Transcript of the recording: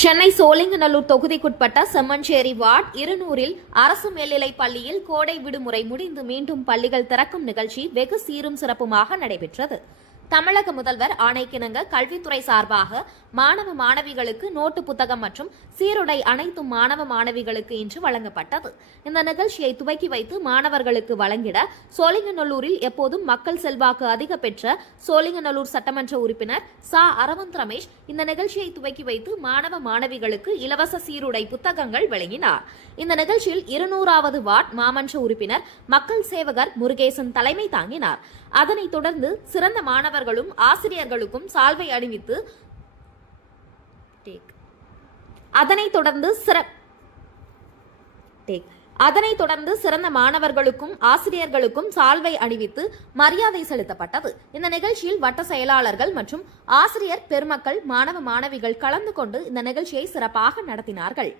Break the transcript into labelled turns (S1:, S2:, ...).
S1: சென்னை சோழிங்கநல்லூர் தொகுதிக்குட்பட்ட செம்மஞ்சேரி வார்டு இருநூறில் அரசு மேல்நிலைப் பள்ளியில் கோடை விடுமுறை முடிந்து மீண்டும் பள்ளிகள் திறக்கும் நிகழ்ச்சி வெகு சீரும் சிறப்புமாக நடைபெற்றது. தமிழக முதல்வர் ஆணைக்கிணங்க கல்வித்துறை சார்பாக மாணவ மாணவிகளுக்கு நோட்டு புத்தகம் மற்றும் சீருடை அனைத்தும் மாணவ மாணவிகளுக்கு இன்று வழங்கப்பட்டது. இந்த நிகழ்ச்சியை துவக்கி வைத்து மாணவர்களுக்கு வழங்கிட சோழிங்கநல்லூரில் எப்போதும் மக்கள் செல்வாக்கு அதிக பெற்ற சோழிங்கநல்லூர் சட்டமன்ற உறுப்பினர் சா. அரவிந்த் ரமேஷ் இந்த நிகழ்ச்சியை துவக்கி வைத்து மாணவ மாணவிகளுக்கு இலவச சீருடை புத்தகங்கள் வழங்கினார். இந்த நிகழ்ச்சியில் இருநூறாவது வார்டு மாமன்ற உறுப்பினர் மக்கள் சேவகர் முருகேசன் தலைமை தாங்கினார். அதனைத் தொடர்ந்து சிறந்த மாணவர்களும் ஆசிரியர்களுக்கும் சால்வை அணிவித்து அதனைத் தொடர்ந்து சிற டேக். அதனைத் தொடர்ந்து சிறந்த மாணவர்களுக்கும் ஆசிரியர்களுக்கும் சால்வை அணிவித்து மரியாதை செலுத்தப்பட்டது. இந்த நிகழ்ச்சியில் வட்ட செயலாளர்கள் மற்றும் ஆசிரியர் பெருமக்கள் மாணவ மாணவிகள் கலந்து கொண்டு இந்த நிகழ்ச்சியை சிறப்பாக நடத்தினார்கள்.